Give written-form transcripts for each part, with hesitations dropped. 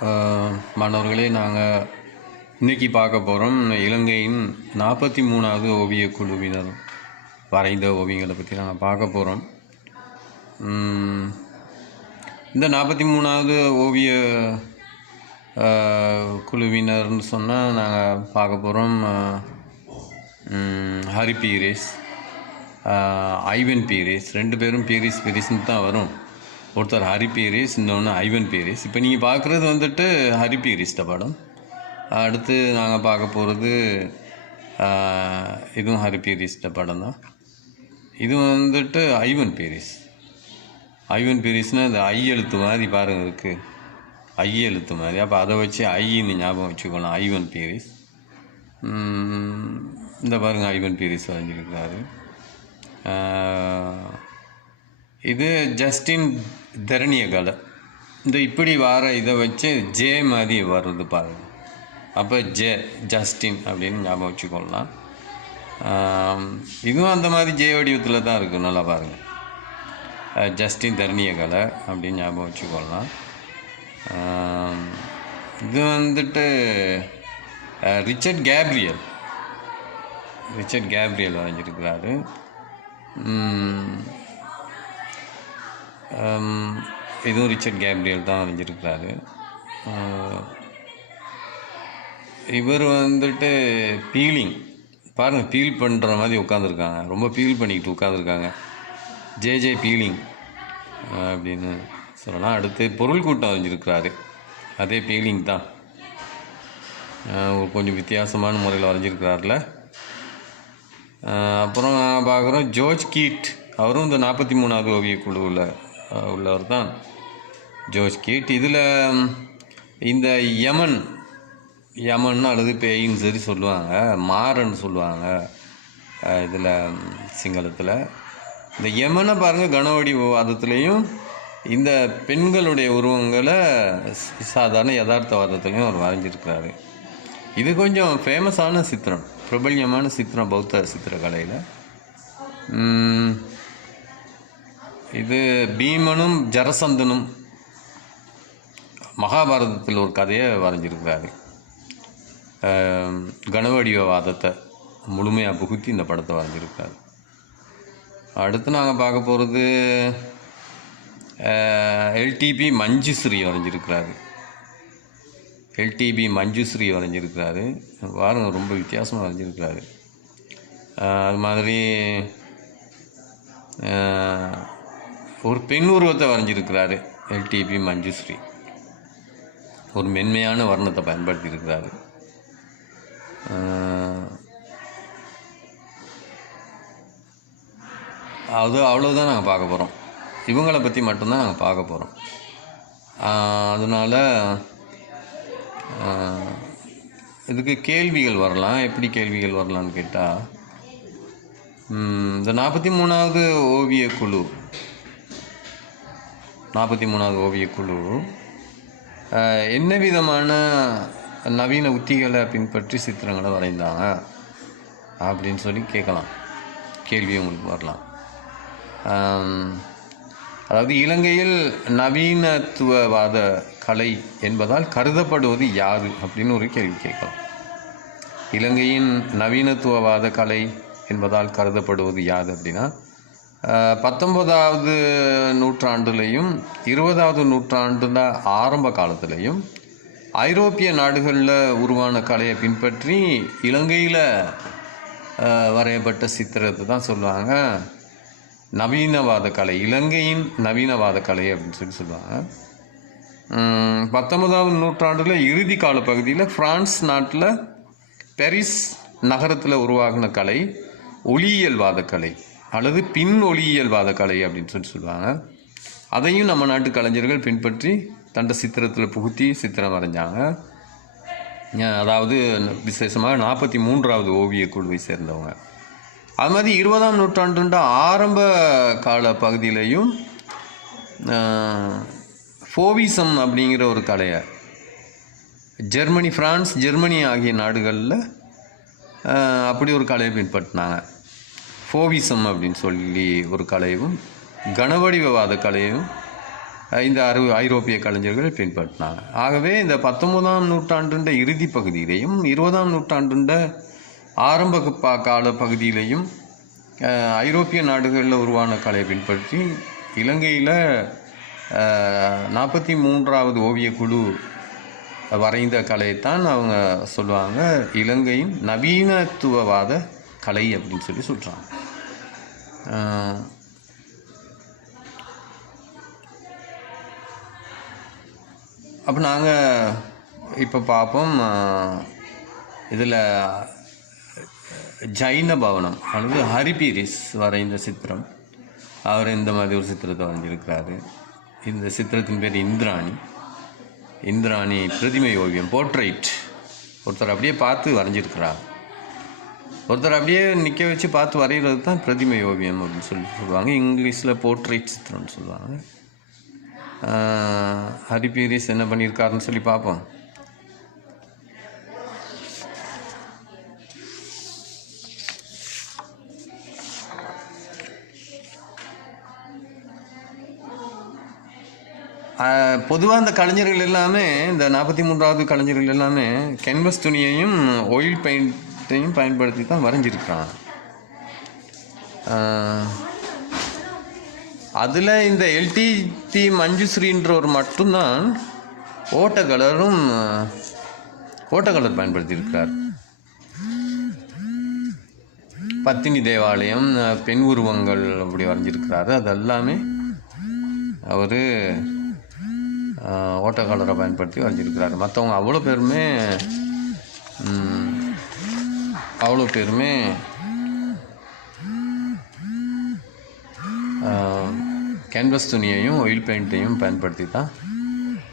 மாணவர்களே, நாங்கள் இன்றைக்கி பார்க்க போகிறோம் இலங்கையின் 43வது ஓவியக் குழுவினர் வரைந்த ஓவியங்களை பற்றி நாங்கள் பார்க்க போகிறோம். இந்த 43வது ஓவிய குழுவினர்னு சொன்னால் நாங்கள் பார்க்க போகிறோம் ஹரி பீரிஸ், ஐவன் பீரிஸ். ரெண்டு பேரும் பீரிஸ்னு தான் வரும். ஒருத்தர் ஹரி பீரிஸ், இன்னொன்று ஐவன் பீரிஸ். இப்போ நீங்கள் பார்க்குறது வந்துட்டு ஹரி பீரிஸ்ட படம். அடுத்து நாங்கள் பார்க்க போகிறது இதுவும் ஹரி பீரிஸ்ட படம் தான். இது வந்துட்டு ஐவன் பீரிஸ். ஐவன் பீரிஸ்னால் இந்த ஐ எழுத்து மாதிரி பாருங்கள் இருக்குது, ஐ எழுத்து மாதிரி. அப்போ அதை வச்சு ஐன்னு ஞாபகம் வச்சுக்கணும், ஐவன் பீரிஸ். இந்த பாருங்கள், ஐவன் பீரிஸ் வரைஞ்சிருக்கிறாரு. இது ஜஸ்டின் தரணியகலை. இந்த இப்படி வர இதை வச்சு ஜே மாதிரி வருது பாருங்கள். அப்போ ஜஸ்டின் அப்படின்னு ஞாபகம் வச்சுக்கொள்ளலாம். இதுவும் அந்த மாதிரி ஜே வடிவத்தில் தான் இருக்குது. நல்லா பாருங்கள், ஜஸ்டின் தரணியகலை அப்படின்னு ஞாபகம் வச்சுக்கொள்ளலாம். இது வந்துட்டு ரிச்சர்ட் கேப்ரியல் வரைஞ்சிருக்கிறாரு. இதுவும் ரிச்சர்ட் கேப்ரியல் தான் வரைஞ்சிருக்கிறாரு. இவர் வந்துட்டு பீலிங் பாருங்கள், பீல் பண்ணுற மாதிரி உட்காந்துருக்காங்க, ரொம்ப பீல் பண்ணிக்கிட்டு உட்காந்துருக்காங்க. ஜே பீலிங் அப்படின்னு சொல்லலாம். அடுத்து பொருள் கூட்டம் வரைஞ்சிருக்கிறாரு, அதே பீலிங் தான், கொஞ்சம் வித்தியாசமான முறையில் வரைஞ்சிருக்கிறார்ல. அப்புறம் நான் பார்க்குறோம் ஜோர்ஜ் கீட். அவரும் இந்த 43வது ஓவியக் குழுவில் உள்ளவர் தான், ஜோர்ஜ் கீட். இதில் இந்த யமன் அல்லது பேயின்னு சரி சொல்லுவாங்க, மாறன்னு சொல்லுவாங்க இதில் சிங்களத்தில். இந்த யமனை பாருங்கள், கனவடிவாதத்துலேயும் இந்த பெண்களுடைய உருவங்களை சாதாரண யதார்த்தவாதத்துலேயும் அவர் வரைஞ்சிருக்கிறாரு. இது கொஞ்சம் ஃபேமஸான சித்திரம், பிரபல்யமான சித்திரம் பௌத்த சித்திரக்கலையில். இது பீமனும் ஜரசந்தனும் மகாபாரதத்தில் ஒரு கதையை வரைஞ்சிருக்கிறாரு. கனவடிவவாதத்தை முழுமையாக புகுத்தி இந்த படத்தை வரைஞ்சிருக்காரு. அடுத்து நாங்கள் பார்க்க போகிறது எல்டிபி மஞ்சுஸ்ரீ வரைஞ்சிருக்கிறாரு. வரைஞ்சிருக்கிறாரு. பாருங்க, ரொம்ப வித்தியாசமாக வரைஞ்சிருக்கிறாரு. அது மாதிரி ஒரு பெண் உருவத்தை வரைஞ்சிருக்கிறாரு எல்டிபி மஞ்சுஸ்ரீ. ஒரு மென்மையான வர்ணத்தை பயன்படுத்தியிருக்கிறாரு. அவ்வளோதான் நாங்கள் பார்க்க போகிறோம். இவங்களை பற்றி மட்டும்தான் நாங்கள் பார்க்க போகிறோம். அதனால் இதுக்கு கேள்விகள் வரலாம். எப்படி கேள்விகள் வரலான்னு கேட்டால், இந்த 43வது ஓவியக்குழு என்ன விதமான நவீன உத்திகளை பின்பற்றி சித்திரங்களை வரைந்தாங்க அப்படின்னு சொல்லி கேட்கலாம். கேள்வி உங்களுக்கு வரலாம். அதாவது இலங்கையில் நவீனத்துவவாத கலை என்பதால் கருதப்படுவது யாது அப்படின்னு ஒரு கேள்வி கேட்கலாம். இலங்கையின் நவீனத்துவவாத கலை என்பதால் கருதப்படுவது யாது அப்படின்னா, 19வது நூற்றாண்டுலேயும் 20வது நூற்றாண்டில் ஆரம்ப காலத்துலேயும் ஐரோப்பிய நாடுகளில் உருவான கலையை பின்பற்றி இலங்கையில் வரையப்பட்ட சித்திரத்தை தான் சொல்லுவாங்க நவீனவாத கலை, இலங்கையின் நவீனவாத கலை அப்படின்னு சொல்லுவாங்க. 19வது நூற்றாண்டில் இறுதி கால பகுதியில் பிரான்ஸ் நாட்டில் பாரிஸ் நகரத்தில் உருவாகின கலை ஒளியியல்வாத கலை அல்லது பின் ஒளியியல்வாத கலை அப்படின்னு சொல்லுவாங்க. அதையும் நம்ம நாட்டு கலைஞர்கள் பின்பற்றி தண்ட சித்திரத்தில் புகுத்தி சித்திரம் வரைஞ்சாங்க. அதாவது விசேஷமாக 43வது ஓவியக் குழுவை சேர்ந்தவங்க. அது மாதிரி 20ஆம் நூற்றாண்டு ஆரம்ப கால பகுதியிலையும் ஃபோவிசம் அப்படிங்கிற ஒரு கலையை பிரான்ஸ், ஜெர்மனி ஆகிய நாடுகளில் அப்படி ஒரு கலையை பின்பற்றினாங்க. ஃபோவிசம் அப்படின்னு சொல்லி ஒரு கலையும் கனவடிவவாத கலையும் இந்த ஐரோப்பிய கலைஞர்கள் பின்பற்றினாங்க. ஆகவே இந்த 19ஆம் நூற்றாண்டு இறுதி பகுதியிலையும் 20ஆம் நூற்றாண்டு ஆரம்ப கால பகுதியிலையும் ஐரோப்பிய நாடுகளில் உருவான கலையை பின்பற்றி இலங்கையில் 43வது ஓவியக்குழு வரைந்த கலையைத்தான் அவங்க சொல்லுவாங்க இலங்கையின் நவீனத்துவவாத கலை அப்படின்னு சொல்லி சொல்கிறாங்க. அப்போ நாங்கள் இப்போ பார்ப்போம், இதில் ஜைன பவனம் அல்லது ஹரிபீரிஸ் வரைந்த சித்திரம். அவர் இந்த மாதிரி ஒரு சித்திரத்தை வரைஞ்சிருக்கிறாரு. இந்த சித்திரத்தின் பேர் இந்திராணி பிரதிமை ஓவியம், போர்ட்ரைட். ஒருத்தர் அப்படியே பார்த்து வரைஞ்சிருக்கிறார். ஒருத்தர் அப்படியே நிற்க வச்சு பார்த்து வரைகிறது தான் பிரதிமை ஓவியம் அப்படின்னு சொல்லுவாங்க. இங்கிலீஷில் போர்ட்ரைட் சித்திரம்னு சொல்லுவாங்க. ஹரிபீரிஸ் என்ன பண்ணியிருக்காருன்னு சொல்லி பார்ப்போம். பொதுவாக இந்த கலைஞர்கள் எல்லாமே, இந்த 43வது கலைஞர்கள் எல்லாமே கேன்வஸ் துணியையும் ஆயில் பெயிண்ட்டையும் பயன்படுத்தி தான் வரைஞ்சிருக்கிறாங்க. அதில் இந்த எல்டிடி மஞ்சுஸ்ரீன்றவர் மட்டும்தான் ஓட்ட கலர் பயன்படுத்தியிருக்கிறார். பத்தினி தேவாலயம், பெண் உருவங்கள் அப்படி வரைஞ்சிருக்கிறாரு. அதெல்லாமே அவர் ஓட்ட கலரை பயன்படுத்தி வரைஞ்சிருக்கிறாரு. மற்றவங்க அவ்வளோ பேருமே கேன்வஸ் துணியையும் ஆயில் பெயிண்ட்டையும் பயன்படுத்தி தான்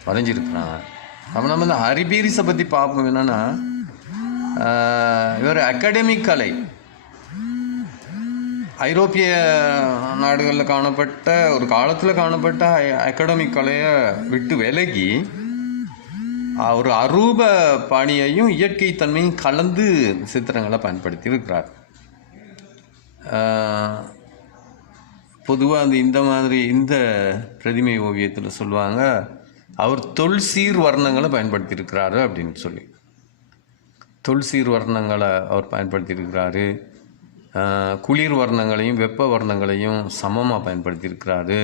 வரைஞ்சிருக்கிறாங்க. அப்போ நம்ம இந்த ஹரிபீரிஸை பற்றி பார்ப்போம். என்னென்னா, இவர் அகாடமிக் கலை, ஐரோப்பிய நாடுகளில் காணப்பட்ட ஒரு காலத்தில் காணப்பட்ட அகாடமிக் கலையை விட்டு விலகி ஒரு அரூப பாணியையும் இயற்கை தன்மையும் கலந்து சித்திரங்களை பயன்படுத்தி இருக்கிறார். பொதுவாக இந்த பிரதிமை ஓவியத்தில் சொல்லுவாங்க, அவர் தொல்சீர் வர்ணங்களை பயன்படுத்தியிருக்கிறாரு அப்படின்னு சொல்லி. தொல்சீர் வர்ணங்களை அவர் பயன்படுத்தியிருக்கிறாரு. குளிர் வர்ணங்களையும் வெப்ப வர்ணங்களையும் சமமாக பயன்படுத்தியிருக்கிறாரு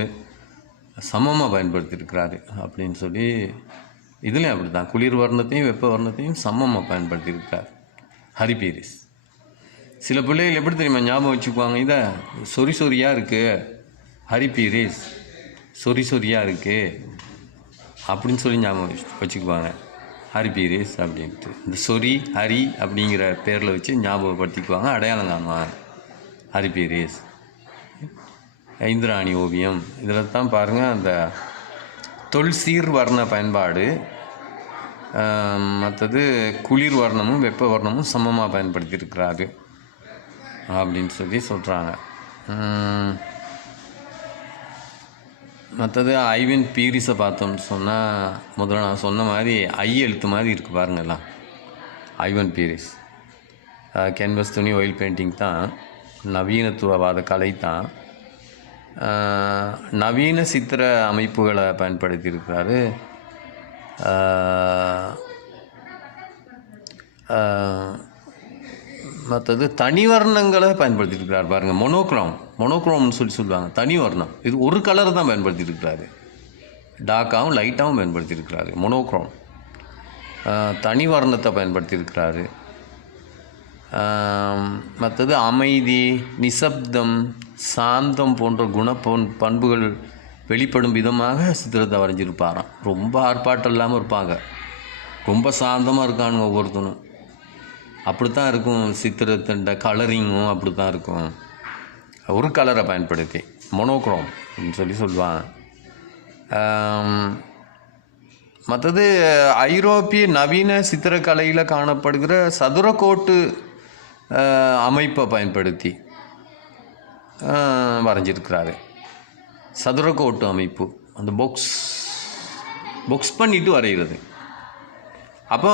அப்படின்னு சொல்லி, இதுலேயும் அப்படி தான் குளிர் வர்ணத்தையும் வெப்ப வர்ணத்தையும் சமமாக பயன்படுத்தியிருக்கிறார் ஹரிபீரிஸ். சில பிள்ளைகள் எப்படி தெரியுமா ஞாபகம் வச்சுக்குவாங்க, இதை சொரியாக இருக்குது ஹரிபீரிஸ், சொரியாக இருக்குது அப்படின்னு சொல்லி ஞாபகம் வச்சுக்குவாங்க ஹரிபீரிஸ் அப்படின்ட்டு. இந்த ஹரி அப்படிங்கிற பேரில் வச்சு ஞாபகப்படுத்திக்குவாங்க, அடையாளம் காணுவாங்க ஹரிபீரிஸ். இந்திராணி ஓவியம் இதில் தான் பாருங்கள் அந்த தொல்சீர் வர்ண பயன்பாடு, மற்றது குளிர் வர்ணமும் வெப்ப வர்ணமும் சமமாக பயன்படுத்தியிருக்கிறாரு அப்படின்னு சொல்லி சொல்கிறாங்க. மற்றது ஐவன் பீரிஸை பார்த்தோம்னு சொன்னால், முதல்ல நான் சொன்ன மாதிரி எழுத்து மாதிரி இருக்குது பாருங்கள்லாம். ஐவன் பீரிஸ் கேன்வஸ் துணி ஆயில் பெயிண்டிங் தான், நவீனத்துவவாத கலை தான். நவீன சித்திர அமைப்புகளை பயன்படுத்தியிருக்கிறாரு. மற்றது தனி வர்ணங்களை பயன்படுத்தியிருக்கிறார் பாருங்கள். மொனோக்ரோம்னு சொல்லுவாங்க. தனி வர்ணம், இது ஒரு கலரை தான் பயன்படுத்தியிருக்கிறாரு. டார்க்காகவும் லைட்டாகவும் பயன்படுத்தியிருக்கிறாரு. மொனோக்ரோம் தனி வர்ணத்தை பயன்படுத்தியிருக்கிறாரு. மற்றது அமைதி, நிசப்தம், சாந்தம் போன்ற பண்புகள் வெளிப்படும் விதமாக சித்திரத்தை வரைஞ்சிருப்பாராம். ரொம்ப ஆர்ப்பாட்டம் இல்லாமல் இருப்பாங்க, ரொம்ப சாந்தமாக இருக்கானுங்க ஒவ்வொருத்தனும். அப்படித்தான் இருக்கும் சித்திரத்தின் கலரிங்கும் அப்படி தான் இருக்கும். ஒரு கலரை பயன்படுத்தி மொனோக்ரோம் அப்படின்னு சொல்லி சொல்லுவாங்க. மற்றது ஐரோப்பிய நவீன சித்திரக்கலையில் காணப்படுகிற சதுரக்கோட்டு அமைப்பை பயன்படுத்தி வரைஞ்சிருக்கிறாரு. சதுரக்கோட்டு அமைப்பு, அந்த பொக்ஸ் பண்ணிட்டு வரைகிறது. அப்போ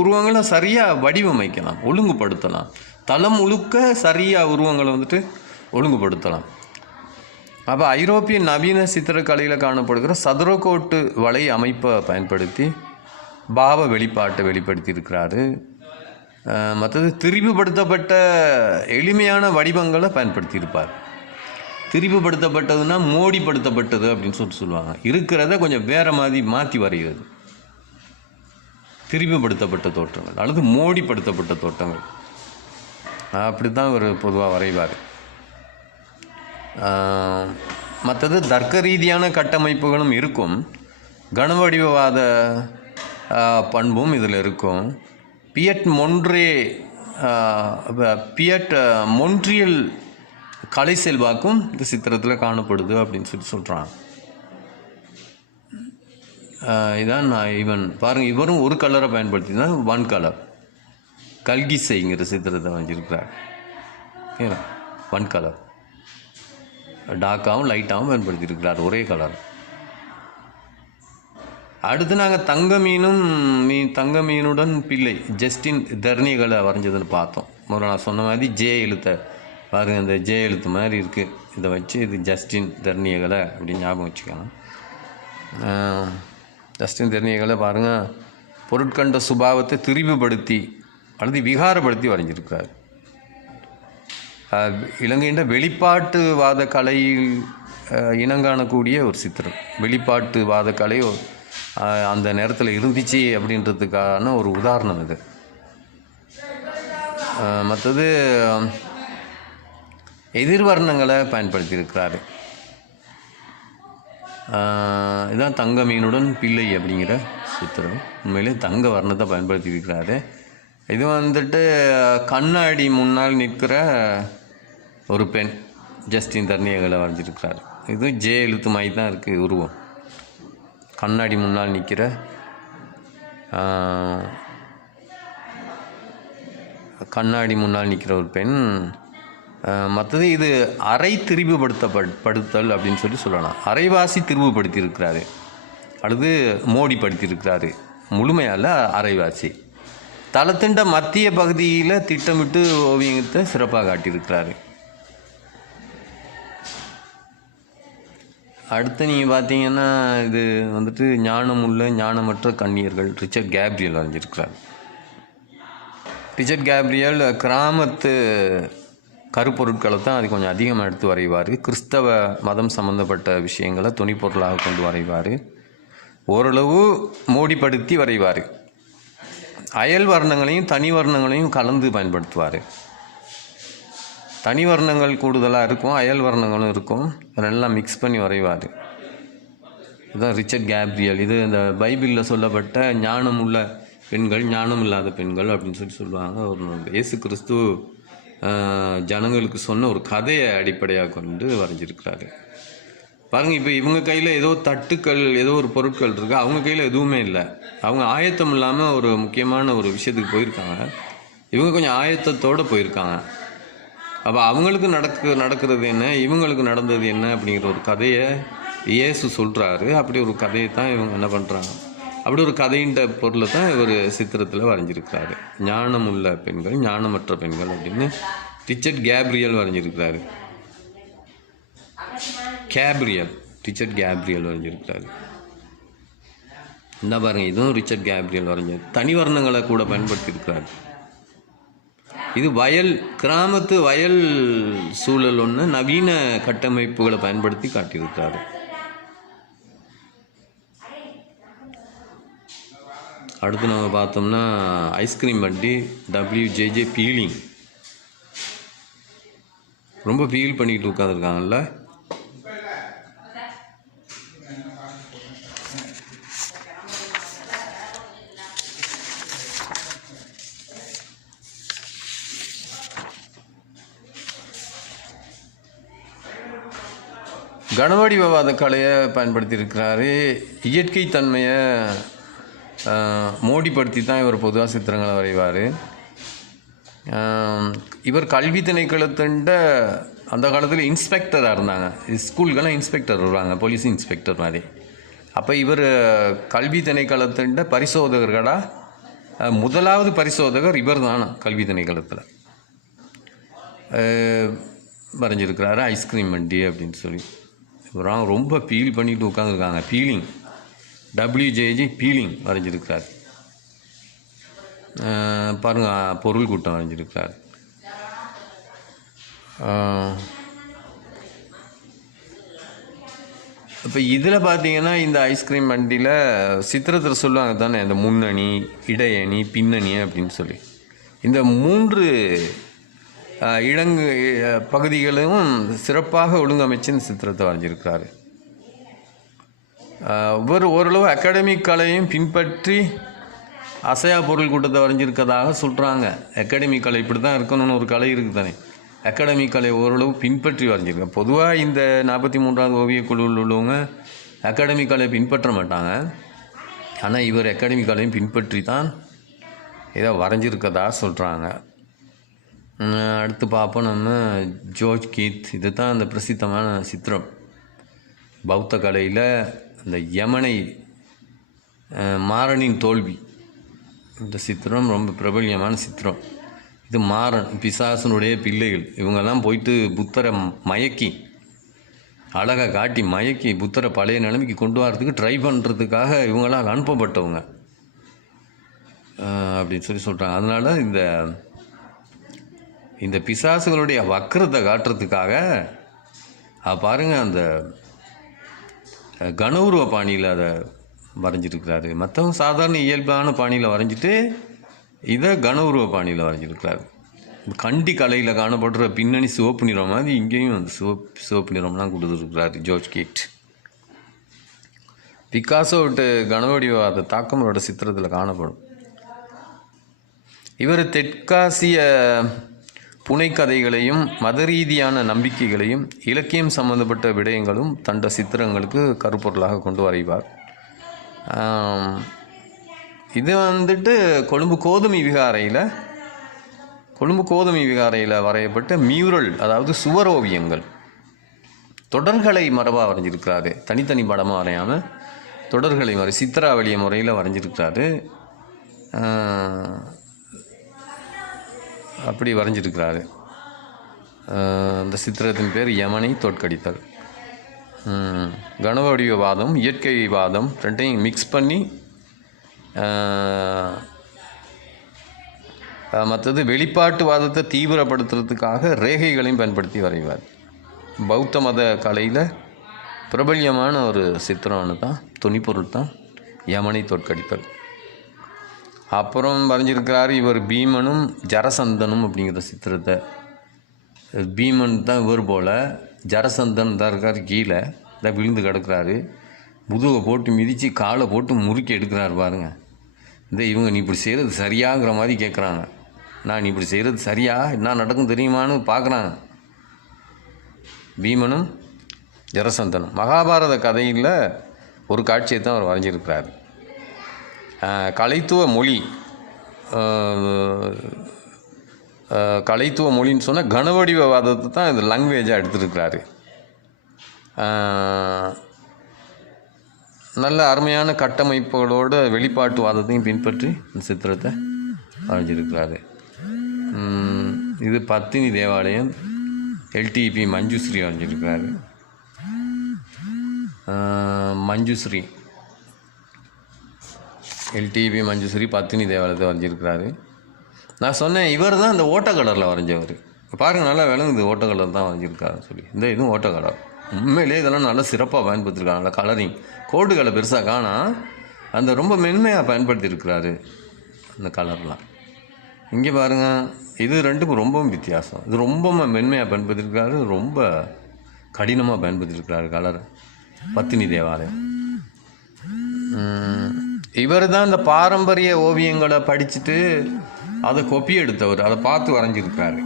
உருவங்களை சரியாக வடிவமைக்கலாம், ஒழுங்குபடுத்தலாம். தளம் முழுக்க சரியாக உருவங்களை ஒழுங்குபடுத்தலாம். அப்போ ஐரோப்பிய நவீன சித்திரக்கலையில் காணப்படுகிற சதுரக்கோட்டு வலை அமைப்பை பயன்படுத்தி பாவ வெளிப்பாட்டை வெளிப்படுத்தியிருக்கிறாரு. மற்றது திரிவுபடுத்தப்பட்ட எளிமையான வடிவங்களை பயன்படுத்தியிருப்பார். திரிவுபடுத்தப்பட்டதுன்னா மோடிப்படுத்தப்பட்டது அப்படின்னு சொல்லுவாங்க. இருக்கிறத கொஞ்சம் வேறு மாதிரி மாற்றி வரைகிறது திரிவுபடுத்தப்பட்ட தோற்றங்கள் அல்லது மோடிப்படுத்தப்பட்ட தோற்றங்கள். அப்படி தான் ஒரு பொதுவாக வரைவார். மற்றது தர்க்க ரீதியான கட்டமைப்புகளும் இருக்கும், கனவடிவவாத பண்பும் இதில் இருக்கும். பியட் மொன்ட்ரியல் கலை செல்வாக்கும் இந்த சித்திரத்தில் காணப்படுது அப்படின்னு சொல்கிறான். இதான் இவன் பாருங்கள், இவரும் ஒரு கலரை பயன்படுத்தி தான் ஒன் கலர் கல்கிசைங்கிற சித்திரத்தை வரைஞ்சிருக்கிறார். ஏன்னா ஒன் கலர் டார்க்காகவும் லைட்டாகவும் பயன்படுத்தியிருக்கிறார், ஒரே கலர். அடுத்து நாங்கள் தங்க மீனுடன் பிள்ளை ஜஸ்டின் தெர்னிகளை வரைஞ்சதுன்னு பார்த்தோம். முதல்ல நான் சொன்ன மாதிரி ஜே எழுத்தை பாருங்கள், இந்த ஜே எழுத்து மாதிரி இருக்குது. இதை வச்சு இது ஜஸ்டின் தெர்னிகளை அப்படின்னு ஞாபகம் வச்சுக்கலாம். ஜஸ்டின் தெர்னிகளை பாருங்கள், பொருட்கண்ட சுபாவத்தை திரிவுபடுத்தி அல்லது விகாரப்படுத்தி வரைஞ்சிருக்கிறார். இலங்கையின் வெளிப்பாட்டுவாத கலையில் இனங்காணக்கூடிய ஒரு சித்திரம். வெளிப்பாட்டுவாத கலை அந்த நேரத்தில் இருந்துச்சு அப்படின்றதுக்கான ஒரு உதாரணம் இது. மற்றது எதிர்வர்ணங்களை பயன்படுத்தியிருக்கிறாரு. இதுதான் தங்க மீனுடன் பிள்ளை அப்படிங்கிற சித்திரம். உண்மையிலே தங்க வர்ணத்தை பயன்படுத்தியிருக்கிறாரு. இது வந்துட்டு கண்ணாடி முன்னால் நிற்கிற ஒரு பெண் ஜஸ்டின் தெர்னிகளை வரைஞ்சிருக்கிறார். இது ஜே எழுத்து மாதிரி தான் இருக்குது உருவம். கண்ணாடி முன்னால் நிற்கிற ஒரு பெண். மற்றது இது அரை திரிவுபடுத்தல் அப்படின்னு சொல்லலாம். அரைவாசி திரிவுபடுத்தியிருக்கிறாரு அல்லது மோடிப்படுத்தியிருக்கிறாரு, முழுமையால் அரைவாசி. தளத்திண்ட மத்திய பகுதியில் திட்டமிட்டு ஓவியத்தை சிறப்பாக காட்டியிருக்கிறாரு. அடுத்து நீங்கள் பார்த்தீங்கன்னா இது வந்துட்டு ஞானமுள்ள ஞானமற்ற கன்னியர்கள் ரிச்சர்ட் கேப்ரியல் வரைஞ்சிருக்கிறார். ரிச்சர்ட் கேப்ரியல் கிராமத்து கருப்பொருட்களை தான் அது கொஞ்சம் அதிகமாக எடுத்து வரைவார். கிறிஸ்தவ மதம் சம்மந்தப்பட்ட விஷயங்களை துணிப்பொருளாக கொண்டு வரைவார். ஓரளவு மோடிப்படுத்தி வரைவார். அயல் வர்ணங்களையும் தனி வர்ணங்களையும் கலந்து பயன்படுத்துவார். தனி வர்ணங்கள் கூடுதலாக இருக்கும், அயல் வர்ணங்களும் இருக்கும், அதெல்லாம் மிக்ஸ் பண்ணி வரைவார். இதுதான் ரிச்சர்ட் கேப்ரியல். இது இந்த பைபிளில் சொல்லப்பட்ட ஞானமுள்ள பெண்கள் ஞானம் இல்லாத பெண்கள் அப்படின்னு சொல்லுவாங்க. ஒரு இயேசு கிறிஸ்து ஜனங்களுக்கு சொன்ன ஒரு கதையை அடிப்படையாக கொண்டு வரைஞ்சிருக்கிறாரு. பாருங்கள், இப்போ இவங்க கையில் ஏதோ தட்டுக்கள் ஏதோ ஒரு பொருட்கள் இருக்குது, அவங்க கையில் எதுவுமே இல்லை. அவங்க ஆயத்தம் இல்லாமல் ஒரு முக்கியமான ஒரு விஷயத்துக்கு போயிருக்காங்க. இவங்க கொஞ்சம் ஆயத்தத்தோடு போயிருக்காங்க. அப்போ அவங்களுக்கு நடக்கிறது என்ன, இவங்களுக்கு நடந்தது என்ன அப்படிங்கிற ஒரு கதையை இயேசு சொல்கிறாரு. அப்படி ஒரு கதையை தான் இவங்க என்ன பண்ணுறாங்க, அப்படி ஒரு கதையின்ற பொருளை தான் இவர் சித்திரத்தில் வரைஞ்சிருக்கிறாரு. ஞானமுள்ள பெண்கள் ஞானமற்ற பெண்கள் அப்படின்னு ரிச்சர்ட் கேப்ரியல் வரைஞ்சிருக்கிறாரு. ரிச்சர்ட் கேப்ரியல் வரைஞ்சிருக்கிறாரு. இந்த பாருங்கள், இதுவும் ரிச்சர்ட் கேப்ரியல் வரைஞ்சது. தனி வர்ணங்களை கூட பயன்படுத்தியிருக்கிறாரு. இது கிராமத்து வயல் சூழல் ஒன்று நவீன கட்டமைப்புகளை பயன்படுத்தி காட்டியிருக்கிறாரு. அடுத்து நம்ம பார்த்தோம்னா ஐஸ்கிரீம் வண்டி WJJ பீலிங். ரொம்ப பீல் பண்ணிக்கிட்டு உட்காந்துருக்காங்கல்ல. கனவடிவவாத கலையை பயன்படுத்தியிருக்கிறாரு. இயற்கை தன்மையை மோடிப்படுத்தி தான் இவர் பொதுவாக சித்திரங்களை வரைவார். இவர் கல்வி திணைக்களத்தின் அந்த காலத்தில் இன்ஸ்பெக்டராக இருந்தாங்க. ஸ்கூல்கெல்லாம் இன்ஸ்பெக்டர் வருவாங்க, போலீஸ் இன்ஸ்பெக்டர் மாதிரி. அப்போ இவர் கல்வி திணைக்களத்தின் பரிசோதகர்களாக முதலாவது பரிசோதகர் இவர் தான் கல்வி திணைக்களத்தில் வரைஞ்சிருக்கிறாரு. ஐஸ்கிரீம் வண்டி அப்படின்னு சொல்லி ரொம்ப பீல் பண்ணிட்டு உட்காந்துருக்காங்க. பீலிங், WJG பீலிங் வரைஞ்சிருக்கிறார். பாருங்கள், பொருள் கூட்டம் வரைஞ்சிருக்கிறார். இப்போ இதில் பார்த்தீங்கன்னா இந்த ஐஸ்கிரீம் வண்டியில் சித்திரத்தில் சொல்லுவாங்க தானே, இந்த முன்னணி, இடையணி, பின்னணி அப்படின்னு சொல்லி. இந்த 3 பகுதிகளும் சிறப்பாக ஒழுங்கமைச்சு இந்த சித்திரத்தை வரைஞ்சிருக்கிறாரு. ஓரளவு அகாடமிக் கலையும் பின்பற்றி அசையா பொருள் கூட்டத்தை வரைஞ்சிருக்கதாக சொல்கிறாங்க. அகாடமிக் கலை இப்படி தான் இருக்கணும்னு ஒரு கலை இருக்குது தானே, அகாடமிக் கலை ஓரளவு பின்பற்றி வரைஞ்சிருக்கேன். பொதுவாக இந்த 43வது ஓவியக் குழுவில் உள்ளவங்க அகாடமிக் கலையை பின்பற்ற மாட்டாங்க. ஆனால் இவர் அகாடமிக் கலையும் பின்பற்றி தான் இதை வரைஞ்சிருக்கதா சொல்கிறாங்க. அடுத்து பார்ப்போம் நம்ம ஜார்ஜ் கீத். இது தான் அந்த பிரசித்தமான சித்திரம். பௌத்த கலையில் அந்த யமனை மாறனின் தோல்வி, இந்த சித்திரம் ரொம்ப பிரபல்யமான சித்திரம். இது மாறன், பிசாசனுடைய பிள்ளைகள். இவங்கெல்லாம் போயிட்டு புத்தரை மயக்கி, அழகாக காட்டி மயக்கி புத்தரை பழைய நிலைமைக்கு கொண்டு வரதுக்கு ட்ரை பண்ணுறதுக்காக இவங்களாம் அனுப்பப்பட்டவங்க அப்படின்னு சொல்லி சொல்கிறாங்க. அதனால் இந்த பிசாசுகளுடைய வக்கரத்தை காட்டுறதுக்காக பாருங்கள், அந்த கனவுருவ பாணியில் அதை வரைஞ்சிருக்கிறாரு. மற்றவங்க சாதாரண இயல்பான பாணியில் வரைஞ்சிட்டு இதை கனவுருவ பாணியில் வரைஞ்சிருக்கிறாரு. கண்டி கலையில் காணப்படுற பின்னணி சிவப்பு நிறம் மாதிரி இங்கேயும் அந்த சிவப்பு நிறம்லாம் கொடுத்துருக்கிறாரு ஜார்ஜ் கீட். பிக்காசோ விட்டு கனவடிவாத தாக்கம் அவரோட சித்திரத்தில் காணப்படும். இவர் தெற்காசிய புனைக்கதைகளையும் மத ரீதியான நம்பிக்கைகளையும் இலக்கியம் சம்பந்தப்பட்ட விடயங்களும் தண்ட சித்திரங்களுக்கு கருப்பொருளாக கொண்டு வரைவார். இது வந்துட்டு கொழும்பு கோதுமை விகாரையில் வரையப்பட்ட மியூரல், அதாவது சுவர் ஓவியங்கள். தொடர்களை மரபாக வரைஞ்சிருக்கிறாரு. தனித்தனி படமாக வரையாமல் தொடர்களை சித்திராவளிய முறையில் வரைஞ்சிருக்கிறாரு. அப்படி வரைஞ்சிருக்கிறாரு. அந்த சித்திரத்தின் பேர் யமனை தோற்கடித்தல். கனவடிவவாதம், இயற்கைவாதம் ரெண்டையும் மிக்ஸ் பண்ணி, மற்றது வெளிப்பாட்டுவாதத்தை தீவிரப்படுத்துறதுக்காக ரேகைகளையும் பயன்படுத்தி வரைவார். பௌத்த மத கலையில் பிரபல்யமான ஒரு சித்திரம்னு தான், துணிப்பொருள் தான் யமனை தோற்கடித்தல். அப்புறம் வரைஞ்சிருக்கிறார் இவர் பீமனும் ஜரசந்தனும் அப்படிங்கிற சித்திரத்தை. பீமன் தான் இவர் போல், ஜரசந்தன் தான் இருக்கார் கீழே, தான் விழுந்து கிடக்கிறாரு. முதுகை போட்டு மிதித்து காலை போட்டு முறுக்கி எடுக்கிறார் பாருங்க. இவங்க நீ இப்படி செய்கிறது சரியாங்கிற மாதிரி கேட்குறாங்க. நீ இப்படி செய்கிறது சரியா, என்ன நடக்கும் தெரியுமான்னு பார்க்குறாங்க. பீமனும் ஜரசந்தனும் மகாபாரத கதையில் ஒரு காட்சியை தான் அவர் வரைஞ்சிருக்கிறார். கலைத்துவ மொழின்னு சொன்னால் கனவடிவவாதத்தை தான் இந்த லாங்குவேஜாக எடுத்துருக்கிறாரு. நல்ல அருமையான கட்டமைப்புகளோட வெளிப்பாட்டுவாதத்தையும் பின்பற்றி இந்த சித்திரத்தை வரைஞ்சிருக்கிறாரு. இது பத்தினி தேவாலயம், LTP மஞ்சுஸ்ரீ வரைஞ்சிருக்கிறாரு. மஞ்சுஸ்ரீ LTP மஞ்சுஸ்ரீ பத்தினி தேவாலயத்தை வரைஞ்சிருக்கிறாரு. நான் சொன்னேன் இவர் தான் இந்த ஓட்ட கலரில் வரைஞ்சவர். பாருங்கள், நல்லா விளங்குது, ஓட்ட கலர் தான் வரைஞ்சிருக்காருன்னு சொல்லி. இதுவும் ஓட்ட கலர். உண்மையிலே இதெல்லாம் நல்லா சிறப்பாக பயன்படுத்திருக்காங்க. நல்லா கலரிங், கோடுகளை பெருசாக காணா, அந்த ரொம்ப மென்மையாக பயன்படுத்தியிருக்கிறாரு அந்த கலர்லாம். இங்கே பாருங்கள், இது ரெண்டுக்கும் ரொம்பவும் வித்தியாசம். இது ரொம்ப மென்மையாக பயன்படுத்தியிருக்காரு, ரொம்ப கடினமாக பயன்படுத்தியிருக்கிறாரு கலர். பத்தினி தேவாலயம். இவர் தான் இந்த பாரம்பரிய ஓவியங்களை படிச்சுட்டு அதை கொப்பி எடுத்தவர், அதை பார்த்து வரைஞ்சிருக்கிறாரு.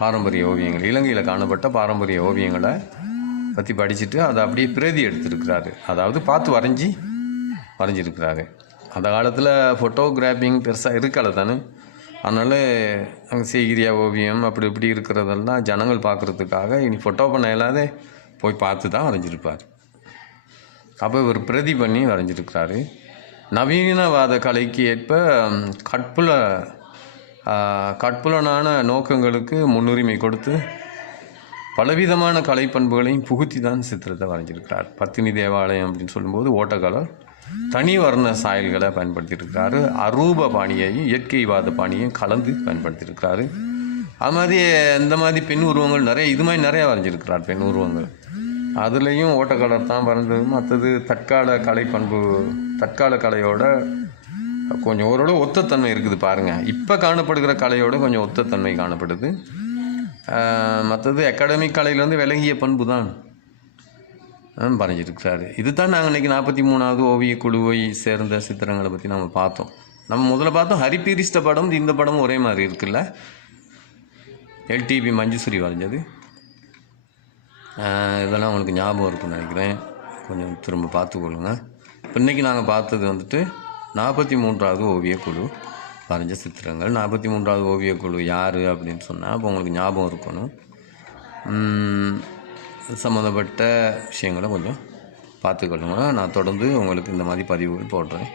பாரம்பரிய ஓவியங்கள், இலங்கையில் காணப்பட்ட பாரம்பரிய ஓவியங்களை பற்றி படிச்சுட்டு அதை அப்படியே பிரதி எடுத்திருக்கிறாரு. அதாவது பார்த்து வரைஞ்சிருக்கிறாரு. அந்த காலத்தில் ஃபோட்டோகிராஃபிங் பெருசாக இருக்கலை தானே, அதனால் அங்கே சீகிரியா ஓவியம் அப்படி இப்படி இருக்கிறதெல்லாம் ஜனங்கள் பார்க்குறதுக்காக இனி ஃபோட்டோ பண்ண இல்லாத போய் பார்த்து தான் வரைஞ்சிருப்பார். அப்போ இவர் பிரதி பண்ணி வரைஞ்சிருக்கிறாரு. நவீனவாத கலைக்கு ஏற்ப கட்புலனான நோக்கங்களுக்கு முன்னுரிமை கொடுத்து பலவிதமான கலை பண்புகளையும் புகுத்தி தான் சித்திரத்தை வரைஞ்சிருக்கிறார். பத்தினி தேவாலயம் அப்படின்னு சொல்லும்போது ஓட்டக்கலர் தனி வர்ண சாயல்களை பயன்படுத்தியிருக்கிறாரு. அரூப பாணியையும் இயற்கைவாத பாணியையும் கலந்து பயன்படுத்தியிருக்கிறாரு. அது மாதிரி இந்த மாதிரி பெண் உருவங்கள் நிறைய இது மாதிரி நிறையா வரைஞ்சிருக்கிறார். பெண் உருவங்கள் அதுலேயும் ஓட்டக்கலர் தான் வரைஞ்சது. மற்றது தற்கால கலை பண்பு, தற்கால கலையோட கொஞ்சம் ஓரளவு ஒத்தத்தன்மை இருக்குது பாருங்கள். இப்போ காணப்படுகிற கலையோட கொஞ்சம் ஒத்தத்தன்மை காணப்படுது. மற்றது அகாடமிக் கலையிலேருந்து விலகிய பண்பு தான் வரைஞ்சிருக்கிறாரு. இது தான் நாங்கள் இன்றைக்கி 43வது ஓவிய குழுவை சேர்ந்த சித்திரங்களை பற்றி நம்ம பார்த்தோம். நம்ம முதல்ல பார்த்தோம் ஹரிபீரிஸ்ட படம், இந்த படமும் ஒரே மாதிரி இருக்குல்ல. எல்டிபி மஞ்சுஸ்ரீ வரைஞ்சது. இதெல்லாம் உங்களுக்கு ஞாபகம் இருக்குன்னு நினைக்கிறேன். கொஞ்சம் திரும்ப பார்த்துக்கொள்ளுங்க. இப்போ இன்றைக்கி நாங்கள் பார்த்தது வந்துட்டு 43வது ஓவியக்குழு வரைஞ்ச சித்திரங்கள். 43வது ஓவியக்குழு யார் அப்படின்னு சொன்னால் அப்போ உங்களுக்கு ஞாபகம் இருக்கணும். சம்மந்தப்பட்ட விஷயங்களை கொஞ்சம் பார்த்துக்கொள்ளுங்க. நான் தொடர்ந்து உங்களுக்கு இந்த மாதிரி பதிவுகள் போடுறேன்.